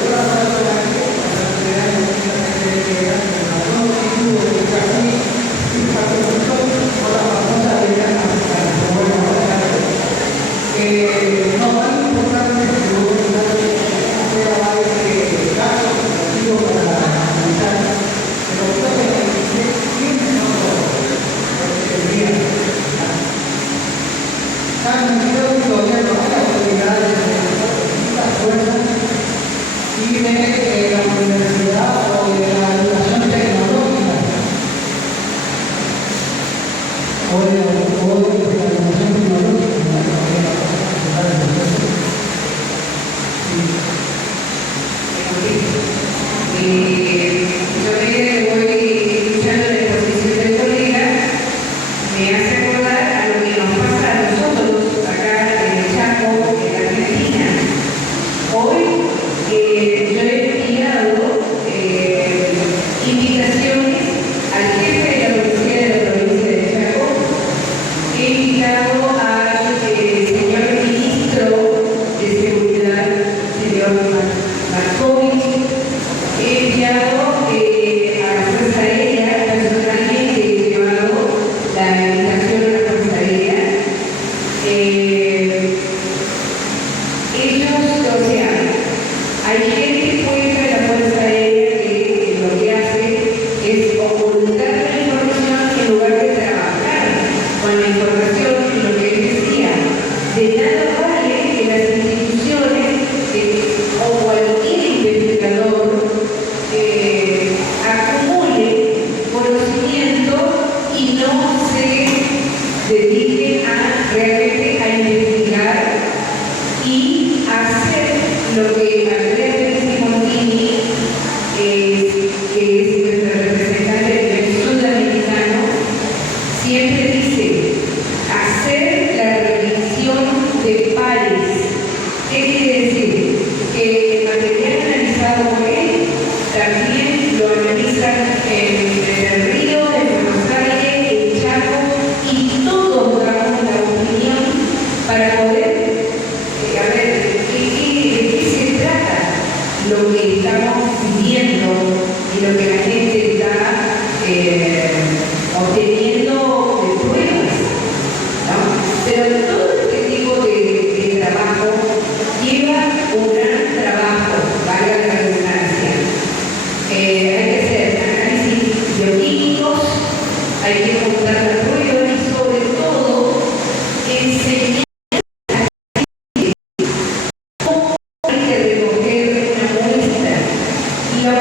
que es nuestro representante del sudamericano, siempre dice hacer la revisión de pares. ¿Qué quiere decir? Que el material analizado por él también lo analizan en el río, en Buenos Aires, en Chaco, y todos damos la opinión para poder a ver de qué se trata lo que estamos pidiendo y lo que la gente está obteniendo de pruebas, ¿no? Pero todo este tipo de trabajo lleva un gran trabajo, valga la redundancia. Hay que hacer análisis bioquímicos, hay que juntar la prueba y sobre todo enseñar cómo hay que recoger una muestra. Lo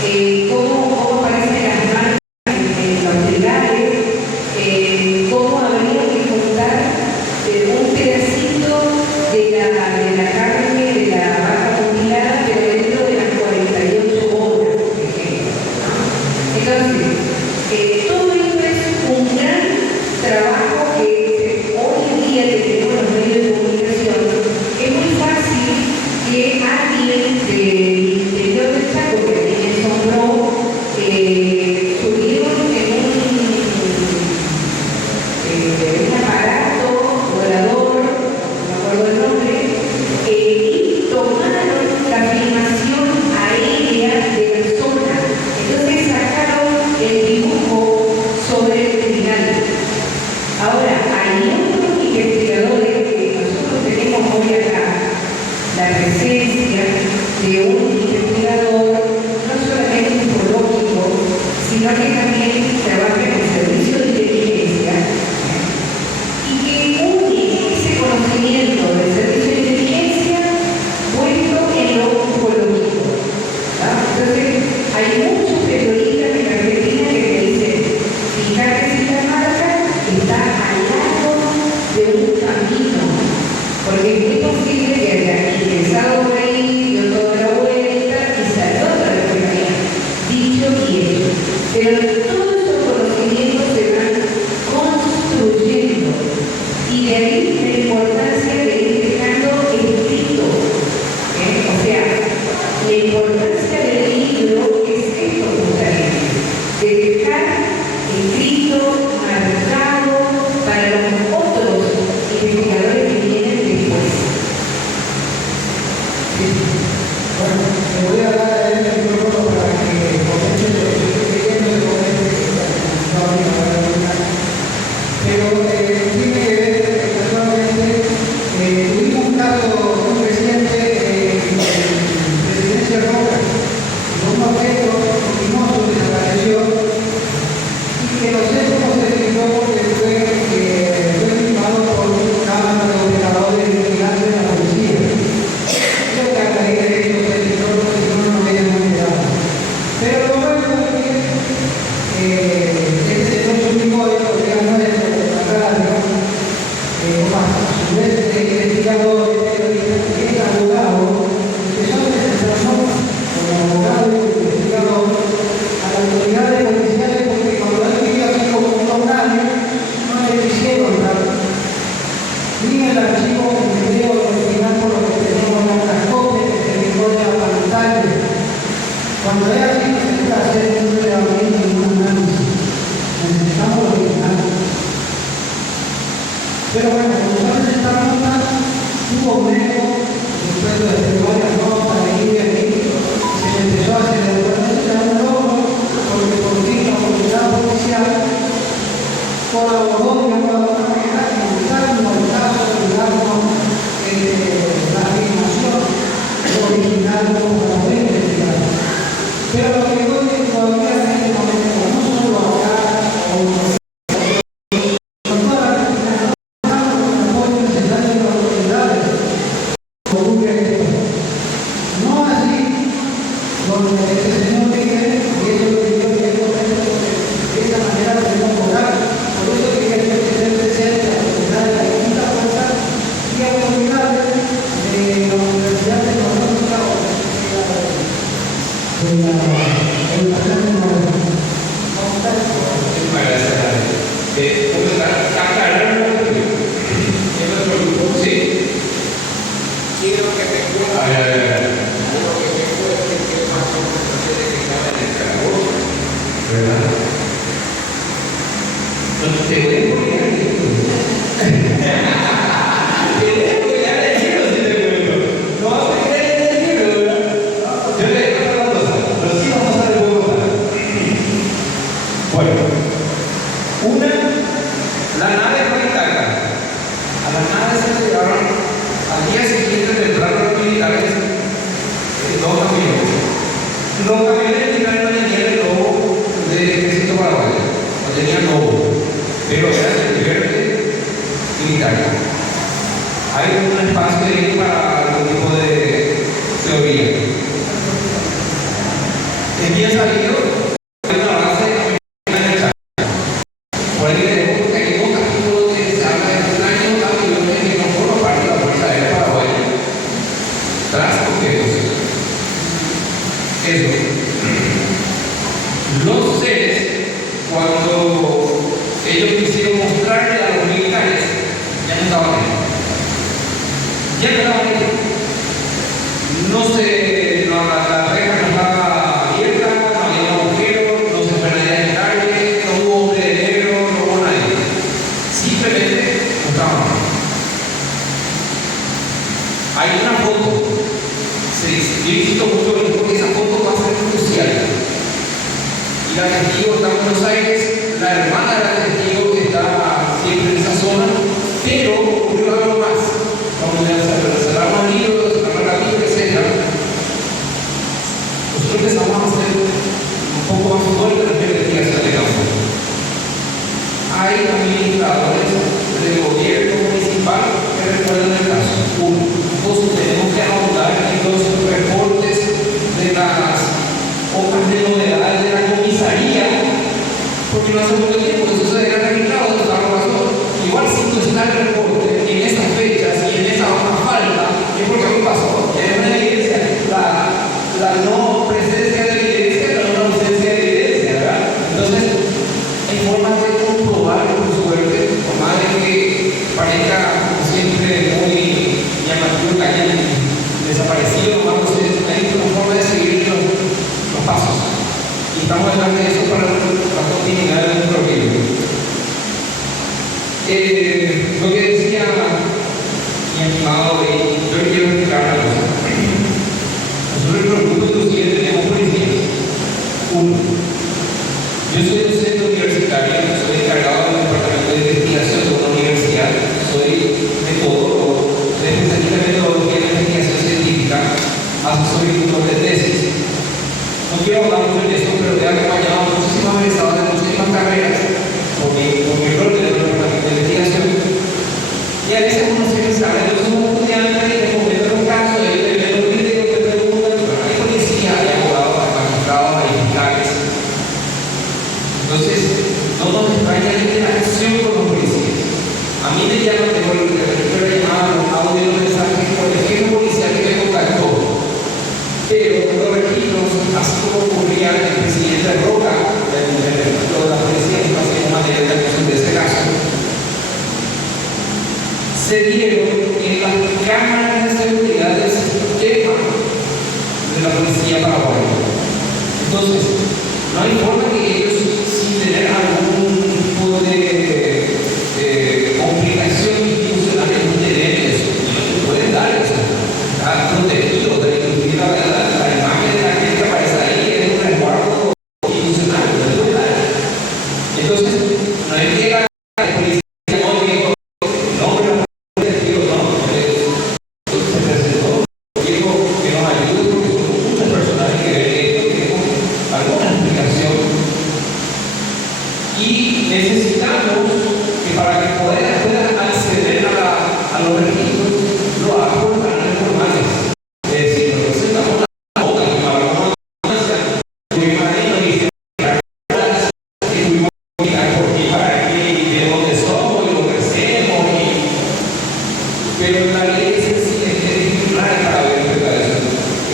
que cómo aparecen las marcas en los lugares, cómo habría que contar un pedacito de la carne de la vaca mutilada, pero dentro de las 48 horas, por ejemplo, ¿no? Entonces, todo esto es un gran trabajo que hoy en día tenemos los medios de comunicación. Es muy fácil que alguien del interior del Chaco, que a mí me asombró, subieron en un aparato volador, no me acuerdo el nombre, y tomaron la filmación aérea de la zona. Entonces sacaron el dibujo sobre el final. Ahora, hay otros investigadores que nosotros tenemos hoy acá, la presencia de un investigador no solamente ufológico, sino que también trabaja en el servicio de inteligencia y que une ese conocimiento del servicio de inteligencia puesto en lo ufológico, ¿no? Entonces, hay muchos periodistas en Argentina que te dicen, fíjate si la marca está al lado de un camino, porque es muy posible que haya ingresado por ahí, dio toda la vuelta y salió otra vez por ahí, dicho y hecho. Pero todos esos conocimientos se van construyendo y de ahí la importancia de ir dejando escrito, o sea, la importancia del libro es esto justamente, de dejar escrito, marcado para los otros investigadores que vienen después. Bueno, le voy a dar a él el micrófono para que comente lo que estoy leyendo y comente no había nada. Pero tiene que ver casualmente, tuvimos un caso muy reciente en Presidencia Roca, un objeto luminoso desapareció y que no sé cómo se explicó porque fue filmado por un cámara de operadores vigilantes de la policía. Yo trataría de eso, si no, no me habían enterado. Pero lo bueno es que este señor subió de colegas nuestros de la radio, a su vez de investigador, de periodista, que es abogado, empezó a transformar como abogado y investigador a las autoridades policiales porque cuando él vivió aquí como un local, no le quisieron dar ni el archivo en video original por lo que tenemos en las copias que se dejó de la pantalla. Cuando es así, necesita hacer un relevamiento y un análisis. Necesitamos lo original. Pero bueno, entonces esta nota tuvo un eco, después de varias notas de ir y aquí, se empezó a hacer el logro, porque por fin la autoridad policial colaboró de alguna manera en darnos el caso, de darnos la afirmación original como la de investigar. Pero lo que voy es todavía en este momento, no solo acá, con toda la comunidad, con el apoyo se llevaron al día siguiente de entrar los militares dos camiones. Los camiones militares no tenían el logo del ejército paraguayo, no tenían logo, pero era el verde militar. Hay un espacio ahí para algún tipo de teoría. Empieza a ir una base americana en el Chaco. Por ahí tenemos que hay dos capítulos que se habla de un año aviones que no forman parte de la Fuerza Aérea Paraguaya. Tras objetos. Eso. Los seres, cuando ellos quisieron mostrarle a los militares, ya no estaban ahí. Ya no estaban ahí. No sé, la reja no estaba abierta, no había agujeros, no se fue nadie a quitarle, no hubo hombre de negro, no hubo nadie. Simplemente no estaban ahí. Hay una foto, yo insisto mucho porque esa foto va a ser crucial. Y la testigo está en Buenos Aires, la hermana de la testigo que está siempre en esa zona, pero ocurrió algo más. Cuando cerramos el libro, cerramos la Biblia, etc., nosotros empezamos a hacer un poco más fuerte la investigación de campo. Hay administradores del gobierno municipal que recuerdan el caso. Uno, dos, tenemos que ahondar en los reportes de las hojas de novedades de la comisaría, porque no hace mucho tiempo que eso se había registrado, igual si no está el reporte en estas fechas y en esa hoja falta, es porque algo pasó, es una evidencia, la no presencia de evidencia, la no ausencia de evidencia, ¿verdad? Entonces, hay formas de comprobar, por suerte, por más de que parezca siempre muy llamativo, caliente, desaparecido, vamos a decir, hay una forma de seguir los pasos. Y estamos detrás de eso para la continuidad de nuestro libro. Lo que decía mi estimado, yo le quiero explicar una cosa. Nosotros en los grupos inclusive tenemos policías. Uno, yo soy docente universitario, soy encargado del departamento de investigación de una universidad, soy metodólogo, soy especialista en metodología de investigación científica, asesor y tutor de tesis. No quiero hablar mucho de eso, pero he acompañado a muchísimos egresados de muchísimas carreras por mi rol de departamento de investigación. Y a veces uno se sabe, yo soy un estudiante y te comento los casos, y te ven los videos, te preguntan, pero hay policías, hay abogados, hay magistrados, hay fiscales. Entonces, no nos extraña la interacción con los policías. A mí me llaman, tengo la llamada, los audios, los mensajes, por ejemplo, policial que me contactó. Pero los registros, así como ocurría el presidente Roca, de la policía, que hacía materia de acusación de ese caso, se dieron en las cámaras de seguridad del sistema de la policía paraguaya. Entonces, no hay forma que ellos, sin tener algún tipo de complicación institucional, no tener eso. Y no te pueden dar eso. Está protegido de incluir la imagen de la gente que aparece ahí, es un resguardo institucional, no te puede dar. Entonces, no hay que la policía y necesitamos que para que puedan acceder a los registros lo hagan por canales formales. Es decir, nos presentamos una nota que para una instancia que me imagino y que tuvimos que explicar por qué, para qué, de dónde somos y lo que hacemos. Pero la ley es sencilla, es clara para ver eso.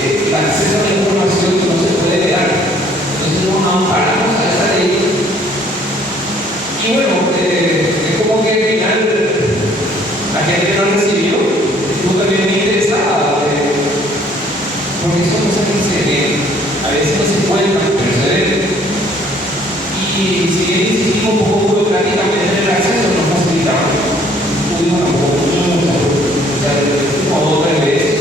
El acceso a la información no se puede dar. Entonces nos amparamos a esa ley. Y bueno, es como que al final la gente que no recibió estuvo también muy interesada, porque son cosas que a veces no se cuentan, pero se ven. Y si bien insistimos un poco burocráticamente en el acceso, nos facilitamos. Pudimos tampoco, o sea, como dos o tres veces.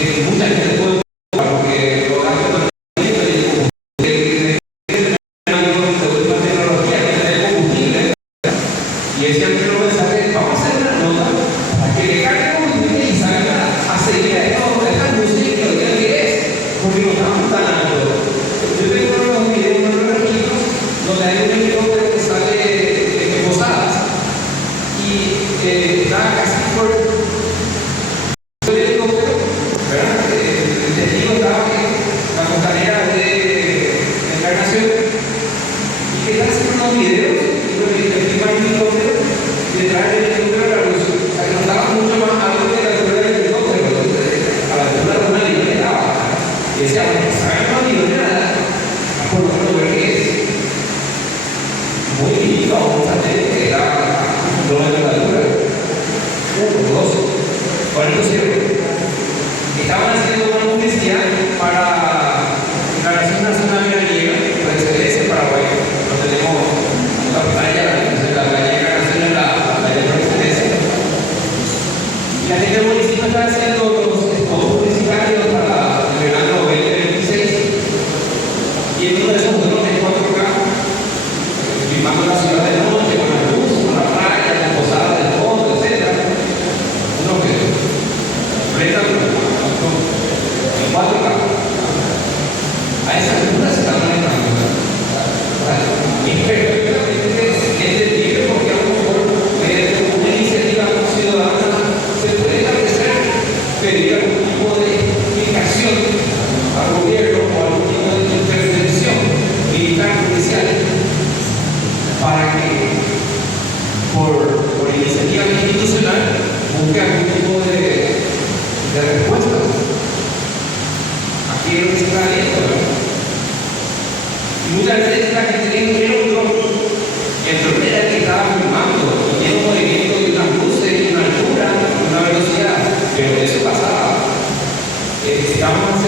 mucha gente puede porque lo gastan y decían que no mensaje, vamos a hacer una nota para que le cargue combustible y salga a seguir a estas luces y que lo digan que es, porque no estamos tan altos. Yo tengo unos videos, unos registros, donde hay un helicóptero que sale de Posadas y está casi por el helicóptero, ¿verdad? El testigo estaba en la costanera de Encarnación y que está haciendo unos videos y le filman el helicóptero y detrás del helicóptero la luz. O sea, que no estaba mucho más alto que la altura del helicóptero, a la altura de una avioneta. Y decía, bueno, ¿saben una avioneta? Por lo menos ver qué es. Muy lindo, un satélite que era no de la altura. 1, 2, 40. Estaban haciendo una publicidad para la Nación Nacional Gallega, por excelencia en Paraguay. No tenemos la playa, la gallega nacional, la playa por excelencia. Y la gente del municipio está haciendo los spots publicitarios para el verano 2026. Y en uno de esos drones 4K, filmando la ciudad de noche, con la luz, con la playa, la posada del fondo, etc. Uno que frente al en 4K. A esa altura se está manejando. Es perfectamente entendible porque a lo mejor mediante una iniciativa ciudadana se puede establecer, pedir algún tipo de explicación al gobierno o algún tipo de intervención militar judicial para que por iniciativa institucional busque algún tipo de respuesta. Aquí es lo que se está viendo, ¿verdad? Y muchas veces la gente tiene un dron, y el dron era el que estaba filmando, y tiene un movimiento de unas luces, y una altura, una velocidad, pero eso pasaba. Estamos